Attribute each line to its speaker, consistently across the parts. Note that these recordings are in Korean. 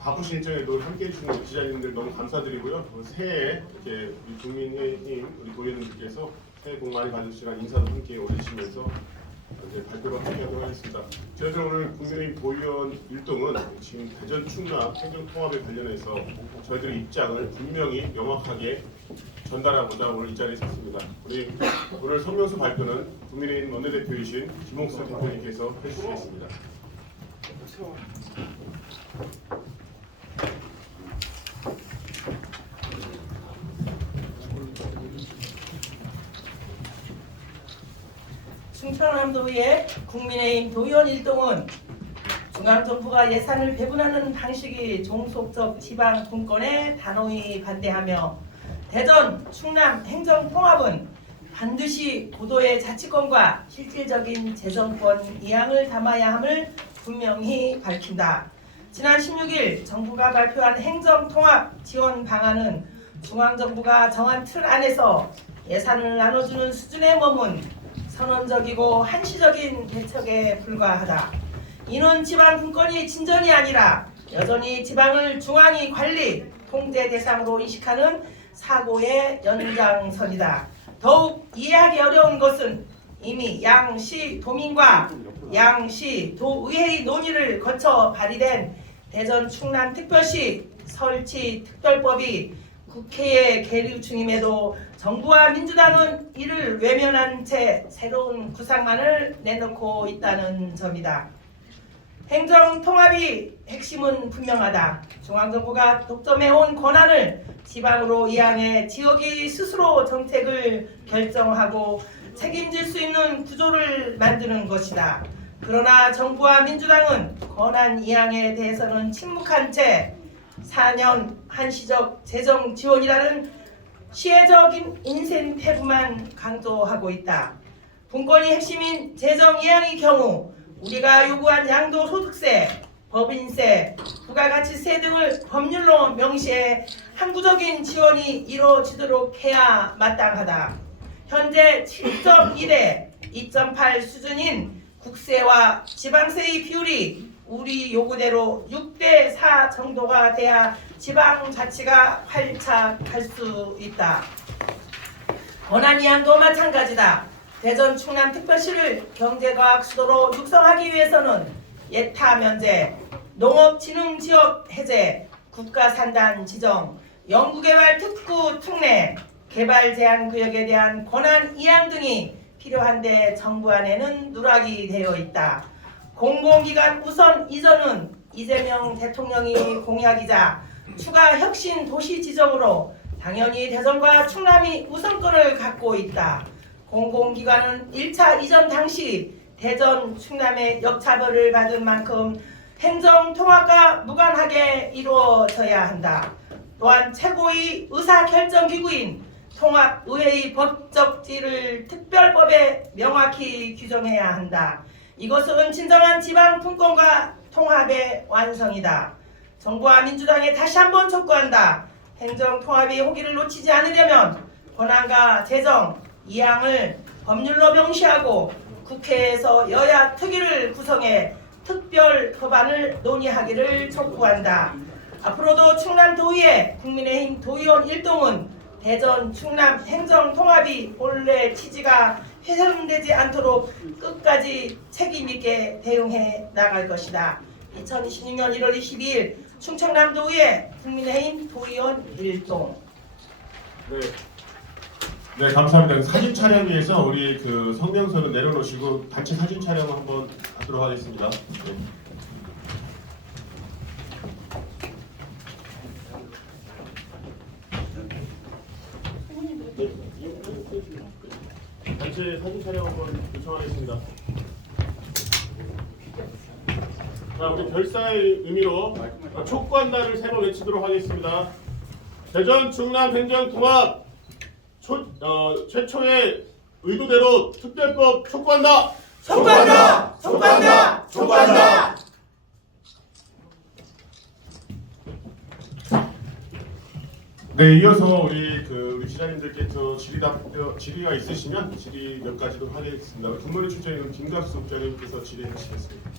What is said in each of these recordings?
Speaker 1: 바쁘신 일정에도 함께해 주신 우리 기자님들 너무 감사드리고요. 어, 새해에 이렇게 우리 국민의힘 우리 도의원님들께서 새해 복 많이 받으시라 인사도 함께 올리시면서 이제 발표를 함께하도록 하겠습니다. 저희들 오늘 국민의힘 도의원 일동은 지금 대전 충남 행정 통합에 관련해서 저희들의 입장을 분명히 명확하게 전달하고자 오늘 이 자리에 섰습니다. 우리 오늘 성명서 발표는 국민의힘 원내대표이신 김홍수 대표님께서 해주시겠습니다.
Speaker 2: 충청남도의 국민의힘 도의원 일동은 중앙정부가 예산을 배분하는 방식이 종속적 지방 분권에 단호히 반대하며 대전, 충남 행정통합은 반드시 고도의 자치권과 실질적인 재정권 이양을 담아야 함을 분명히 밝힌다. 지난 16일 정부가 발표한 행정통합 지원 방안은 중앙정부가 정한 틀 안에서 예산을 나눠주는 수준에 머문 선언적이고 한시적인 대책에 불과하다. 이는 지방 분권이 진전이 아니라 여전히 지방을 중앙이 관리, 통제 대상으로 인식하는 사고의 연장선이다. 더욱 이해하기 어려운 것은 이미 양시 도민과 양시 도의회의 논의를 거쳐 발의된 대전 충남 특별시 설치 특별법이 국회에 계류 중임에도 정부와 민주당은 이를 외면한 채 새로운 구상만을 내놓고 있다는 점이다. 행정 통합이 핵심은 분명하다. 중앙정부가 독점해온 권한을 지방으로 이양해 지역이 스스로 정책을 결정하고 책임질 수 있는 구조를 만드는 것이다. 그러나 정부와 민주당은 권한 이양에 대해서는 침묵한 채 4년 한시적 재정 지원이라는 시혜적인 인센티브만 강조하고 있다. 분권이 핵심인 재정 이양의 경우 우리가 요구한 양도소득세, 법인세, 부가가치세 등을 법률로 명시해 항구적인 지원이 이루어지도록 해야 마땅하다. 현재 7.1에 2.8 수준인 국세와 지방세의 비율이 우리 요구대로 6대 4 정도가 돼야 지방자치가 활착할 수 있다. 권한이양도 마찬가지다. 대전 충남 특별시를 경제과학 수도로 육성하기 위해서는 예타 면제, 농업진흥지역 해제, 국가산단 지정, 연구개발 특구 특례, 개발 제한 구역에 대한 권한 이양 등이 필요한데 정부 안에는 누락이 되어 있다. 공공기관 우선 이전은 이재명 대통령이 공약이자 추가 혁신 도시 지정으로 당연히 대전과 충남이 우선권을 갖고 있다. 공공기관은 1차 이전 당시 대전 충남의 역차별을 받은 만큼 행정 통합과 무관하게 이루어져야 한다. 또한 최고의 의사 결정 기구인 통합의회의 법적 지를 특별법에 명확히 규정해야 한다. 이것은 진정한 지방 분권과 통합의 완성이다. 정부와 민주당에 다시 한번 촉구한다. 행정 통합이 호기를 놓치지 않으려면 권한과 재정, 이양을 법률로 명시하고 국회에서 여야 특위를 구성해 특별 법안을 논의하기를 촉구한다. 앞으로도 충남도의회 국민의힘 도의원 일동은 대전 충남 행정 통합이 본래 취지가 훼손되지 않도록 끝까지 책임있게 대응해 나갈 것이다. 2026년 1월 22일 충청남도의회 국민의힘 도의원 일동
Speaker 1: 네. 네, 감사합니다. 사진 촬영 위해서 우리 그 성명서는 내려놓으시고 단체 사진 촬영을 한번 하도록 하겠습니다. 네. 네, 단체 사진 촬영 한번 요청하겠습니다. 자, 우리 별사의 의미로 촉구한다를 세 번 외치도록 하겠습니다. 대전 충남 행정 통합 초, 어, 최초의 의도대로 특별법 촉구한다.
Speaker 2: 촉구한다! 촉구한다! 촉구한다!
Speaker 1: 네, 이어서 우리 그 우리 기자님들께서 질의 답변 질의가 있으시면 질의 몇 가지도 하겠습니다. 국무리 출전인 김갑수 국장님께서 질의하시겠습니다.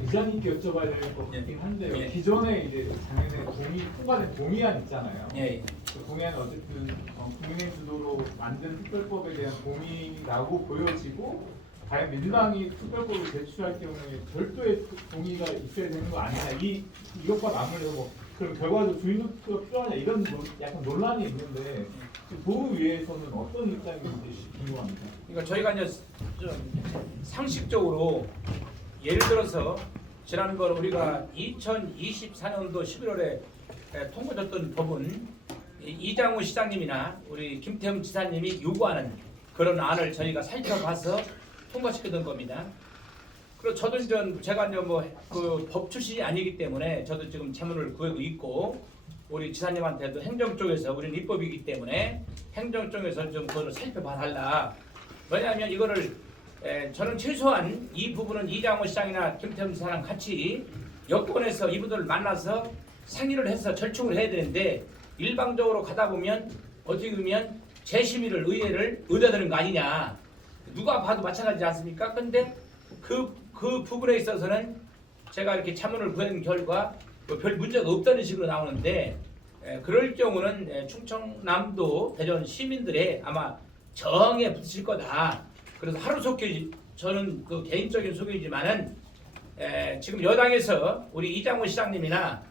Speaker 3: 기자님께 여쭤봐야 될 것 같긴 한데요.
Speaker 4: 예.
Speaker 3: 기존에 이제 작년에 동의 통과된 동의안 있잖아요.
Speaker 4: 예.
Speaker 3: 그 동의안은 어쨌든 어, 국민의 주도로 만든 특별법에 대한 동의라고 보여지고 과연 민주당이 특별법을 제출할 경우에 별도의 동의가 있어야 되는 거 아니냐 이 이것과 맞물려서 뭐 그럼 결과적으로 주인투표가 필요하냐 이런 논- 약간 논란이 있는데 도의회에서는 어떤 입장인지 궁금합니다.
Speaker 4: 그러니까 저희가 이제 좀 상식적으로 예를 들어서 지난번 우리가 2024년도 11월에 통과됐던 법은 이- 이장우 시장님이나 우리 김태흠 지사님이 요구하는 그런 안을 저희가 살펴봐서 통과시켰던 겁니다. 그리고 저도 이제 제가 이제 뭐그법 출신이 아니기 때문에 저도 지금 채무를 구하고 있고 우리 지사님한테도 행정 쪽에서 우리는 입법이기 때문에 행정 쪽에서 좀 그거를 살펴봐 달라. 왜냐하면 이거를 에, 저는 최소한 이 부분은 이장호 시장이나 김태흠 지사랑 같이 여권에서 이분들을 만나서 상의를 해서 절충을 해야 되는데 일방적으로 가다 보면 어떻게 보면 재심의를 의회를 의뢰되는 거 아니냐 누가 봐도 마찬가지지 않습니까? 근데 그, 그 부분에 있어서는 제가 이렇게 참여를 구한 결과 뭐별 문제가 없다는 식으로 나오는데 에, 그럴 경우는 에, 충청남도 대전 시민들의 아마 정에 붙으실 거다. 그래서 하루속히 저는 그 개인적인 소견이지만은 에, 지금 여당에서 우리 이장호 시장님이나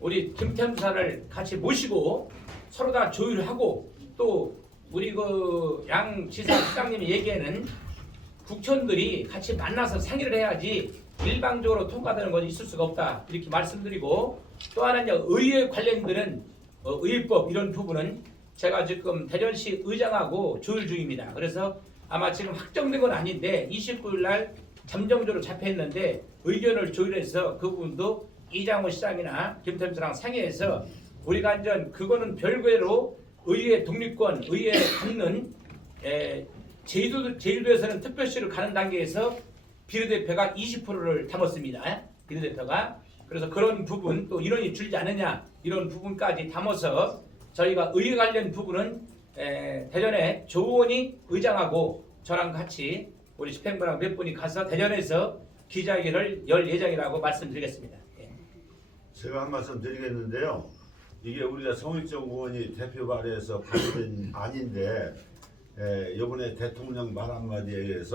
Speaker 4: 우리 김태흠 사를 같이 모시고 서로 다 조율하고 또 우리 그 양 지사 시장님이 얘기에는 국천들이 같이 만나서 상의를 해야지 일방적으로 통과되는 건 있을 수가 없다 이렇게 말씀드리고 또 하나 이제 의회 관련되는 어, 의법 이런 부분은 제가 지금 대전시 의장하고 조율 중입니다. 그래서 아마 지금 확정된 건 아닌데 29일 날 잠정적으로 잡혀있는데 의견을 조율해서 그 부분도 이장호 시장이나 김태수랑 상의해서 우리가 완전 그거는 별개로 의회 독립권, 의회 갖는 에, 제주도 제주도에서는 특별시를 가는 단계에서 비례대표가 20%를 담았습니다. 비례대표가 그래서 그런 부분 또 인원이 줄지 않느냐 이런 부분까지 담아서 저희가 의회 관련 부분은 에, 대전에 조원이 의장하고 저랑 같이 우리 집행부랑 몇 분이 가서 대전에서 기자회견을 열 예정이라고 말씀드리겠습니다. 예.
Speaker 5: 제가 한 말씀 드리겠는데요. 이게 우리가 성일정 의원이 대표 발의해서 발의된 아닌데 에, 이번에 대통령 말 한마디에 의해서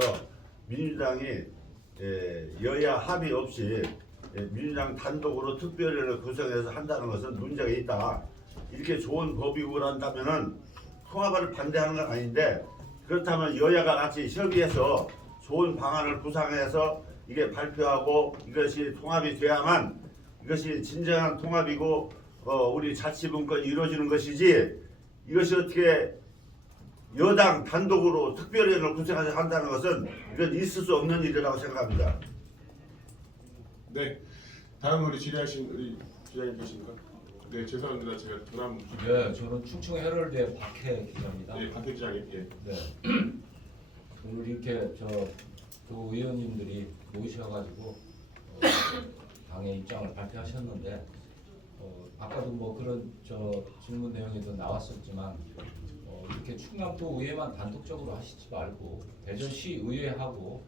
Speaker 5: 민주당이 에, 여야 합의 없이 에, 민주당 단독으로 특별위를 구성해서 한다는 것은 문제가 있다. 이렇게 좋은 법이고 한다면은 통합을 반대하는 건 아닌데 그렇다면 여야가 같이 협의해서 좋은 방안을 구상해서 이게 발표하고 이것이 통합이 돼야만 이것이 진정한 통합이고 어, 우리 자치분권이 이루어지는 것이지 이것이 어떻게 여당 단독으로 특별위원을 구성해서 한다는 것은 이건 있을 수 없는 일이라고 생각합니다.
Speaker 1: 네. 다음 우리 질의하신 우리 기자님 계십니까? 네, 죄송합니다. 제가 전남
Speaker 6: 네, 저는 충청 헤럴드의 박해 기자입니다.
Speaker 1: 네, 박혜 기자님. 예.
Speaker 6: 네. 오늘 이렇게 저두 의원님들이 모이셔가지고 어, 당의 입장을 발표하셨는데 어, 아까도 뭐 그런 저 질문 내용에도 나왔었지만 어, 이렇게 충남도 의회만 단독적으로 하시지 말고 대전시 의회하고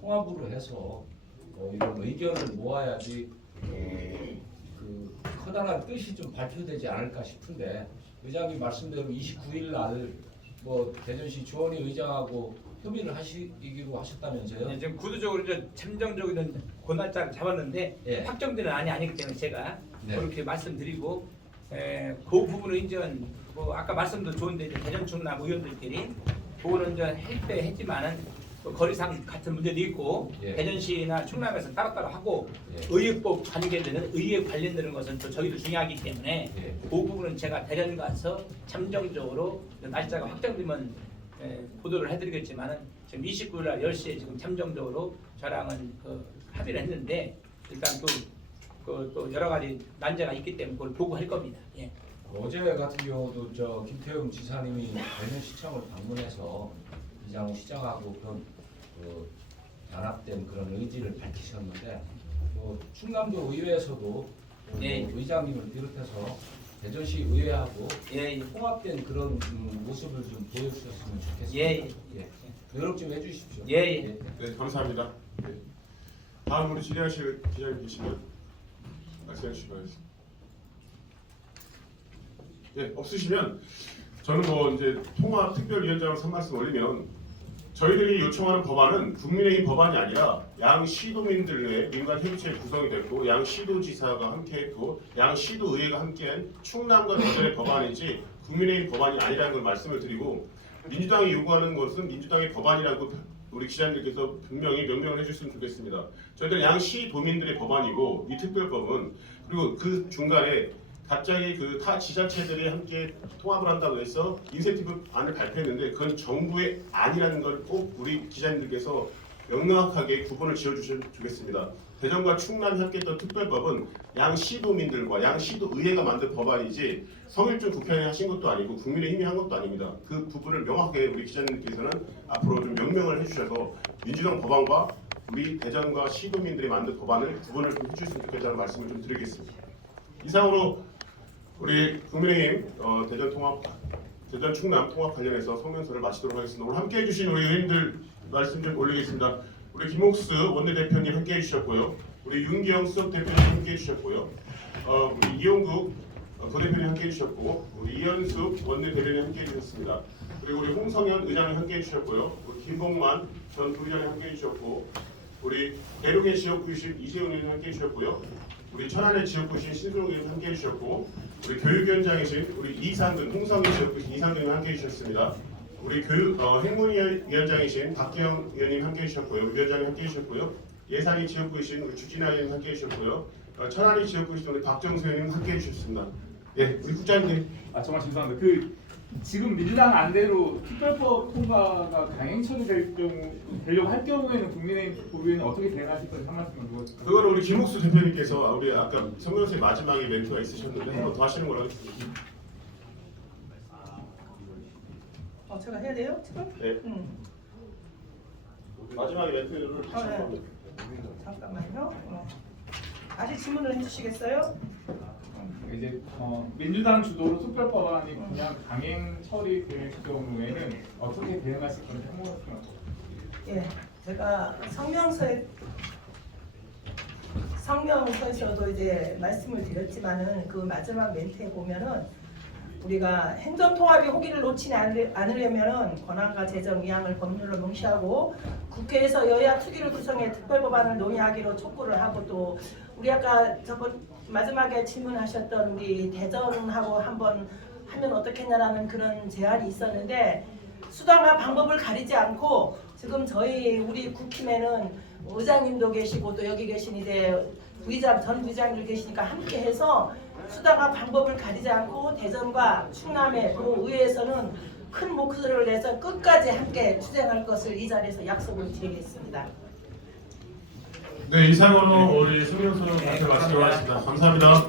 Speaker 6: 통합으로 해서 어, 이런 의견을 모아야지 어, 그 커다란 뜻이 좀 발표되지 않을까 싶은데 의장님 말씀대로 29일 날뭐 대전시 주원이 의장하고 협의를 하시기로 하셨다면서요?
Speaker 4: 네, 지금 구두적으로 이제 잠정적인 그 날짜를 잡았는데
Speaker 6: 예.
Speaker 4: 확정되는 안이 아니기 때문에 제가
Speaker 6: 네.
Speaker 4: 그렇게 말씀드리고 에, 그 부분은 이제 뭐 아까 말씀도 좋은데 이제 대전 충남 의원들끼리 그거는 이제 할때 했지만은 또 거리상 같은 문제도 있고
Speaker 6: 예.
Speaker 4: 대전시나 충남에서 따로따로 하고
Speaker 6: 예.
Speaker 4: 의회법 관계되는 의회 관련되는 것은 또 저희도 중요하기 때문에
Speaker 6: 예.
Speaker 4: 그 부분은 제가 대전 가서 잠정적으로 날짜가 확정되면 에, 보도를 해드리겠지만은 지금 29일 날 10시에 지금 잠정적으로 저랑은 그 합의를 했는데 일단 또, 그, 또 여러 가지 난제가 있기 때문에 그걸 보고 할 겁니다. 예.
Speaker 6: 어제 같은 경우도 저 김태형 지사님이 대전시청을 방문해서 이장우 시장하고 그런 그 단합된 그런 의지를 밝히셨는데 또 충남도 의회에서도 뭐
Speaker 4: 예.
Speaker 6: 의장님을 비롯해서 대전시 의회하고
Speaker 4: 예, 예.
Speaker 6: 통합된 그런 음, 모습을 좀 보여주셨으면 좋겠습니다.
Speaker 4: 예,
Speaker 6: 예. 노력 좀 해주십시오.
Speaker 4: 예, 예.
Speaker 1: 네, 감사합니다. 네. 다음 우리 질의하실 기자님 계시면 말씀해 주시기 바라겠습니다. 예, 없으시면 저는 뭐 이제 통합 특별위원장으로 한 말씀 올리면 저희들이 요청하는 법안은 국민의힘 법안이 아니라 양 시도민들의 민간 협의체에 구성이 됐고 양 시도지사가 함께했고 양 시도의회가 함께한 충남과 대전의 법안이지 국민의힘 법안이 아니라는 걸 말씀을 드리고 민주당이 요구하는 것은 민주당의 법안이라고 우리 기자님께서 분명히 명명을 해주셨으면 좋겠습니다. 저희들 양 시도민들의 법안이고 이 특별법은 그리고 그 중간에 갑자기 그 타 지자체들이 함께 통합을 한다고 해서 인센티브 안을 발표했는데 그건 정부의 안이라는 걸 꼭 우리 기자님들께서 명확하게 구분을 지어주시면 좋겠습니다. 대전과 충남이 함께했던 특별법은 양 시도민들과 양 시도의회가 만든 법안이지 성일종 국회의원이 하신 것도 아니고 국민의힘이 한 것도 아닙니다. 그 부분을 명확하게 우리 기자님께서는 앞으로 좀 명명을 해주셔서 민주당 법안과 우리 대전과 시도민들이 만든 법안을 구분을 좀 해주셨으면 좋겠다는 말씀을 좀 드리겠습니다. 이상으로 우리 국민의힘 어, 대전 통합 대전 충남 통합 관련해서 성명서를 마치도록 하겠습니다. 오늘 함께 해 주신 우리 의원들 말씀 좀 올리겠습니다. 우리 김옥수 원내대표님 함께 해 주셨고요. 우리 윤기영 수석 대표님 함께 해 주셨고요. 어, 우리 이용국 어, 부대표님 함께 해 주셨고 우리 이현숙 원내대변인 함께 해 주셨습니다. 그리고 우리 홍성현 의장님 함께 해 주셨고요. 우리 김봉만 전 부의장님 함께 해 주셨고 우리 대륙의 지역구이신 이재훈 의원님 함께 해 주셨고요. 우리 천안의 지역구이신 신수롱 의원님 함께 해 주셨고 우리 교육위원장이신 우리 이상근 홍성희 지역구이신 이상근 의원 함께 해 주셨습니다. 우리 교육 어, 행문위원장이신 박기영 의원님 함께 해 주셨고요. 위원장님 함께 해 주셨고요. 예산위 지역구이신 우리 주진아 의원님 함께 해 주셨고요. 어, 천안이 지역구이신 우리 박정수 의원님 함께 해 주셨습니다. 예, 우리 국장님.
Speaker 3: 아 정말 죄송합니다. 그 지금 민주당 안대로 특별법 통과가 강행 처리될 경우 되려고 할 경우에는 국민의힘 보류에는 어떻게 대응하실 건지 한 말씀만 누가
Speaker 1: 그거는 우리 김옥수 대표님께서 우리 아까 성명서의 마지막에 멘트가 있으셨는데 한 번 더 하시는 걸로 하겠습니다.
Speaker 2: 어, 제가 해야 돼요 지금?
Speaker 1: 네.
Speaker 2: 음,
Speaker 1: 마지막에 멘트를
Speaker 2: 아,
Speaker 1: 하시는
Speaker 2: 네.
Speaker 1: 겁니다.
Speaker 2: 잠깐만요. 어. 다시 질문을 해주시겠어요?
Speaker 3: 이제 어, 민주당 주도로 특별법안이 그냥 강행 처리될 경우에는 어떻게 대응하실 건지 한 말씀만.
Speaker 2: 예, 제가 성명서에 성명서에서도 이제 말씀을 드렸지만은 그 마지막 멘트에 보면은 우리가 행정통합이 호기를 놓치지 않으- 않으려면은 권한과 재정 이양을 법률로 명시하고 국회에서 여야 특위를 구성해 특별법안을 논의하기로 촉구를 하고 또 우리 아까 저번 마지막에 질문하셨던 우리 대전하고 한번 하면 어떻겠냐라는 그런 제안이 있었는데 수단과 방법을 가리지 않고 지금 저희 우리 국힘에는 의장님도 계시고 또 여기 계신 이제 부의장 전 부의장들 계시니까 함께 해서 수단과 방법을 가리지 않고 대전과 충남의 또 의회에서는 큰 목소리를 내서 끝까지 함께 추진할 것을 이 자리에서 약속을 드리겠습니다.
Speaker 1: 네, 이상으로 우리 발표 마치도록 하겠습니다. 감사합니다.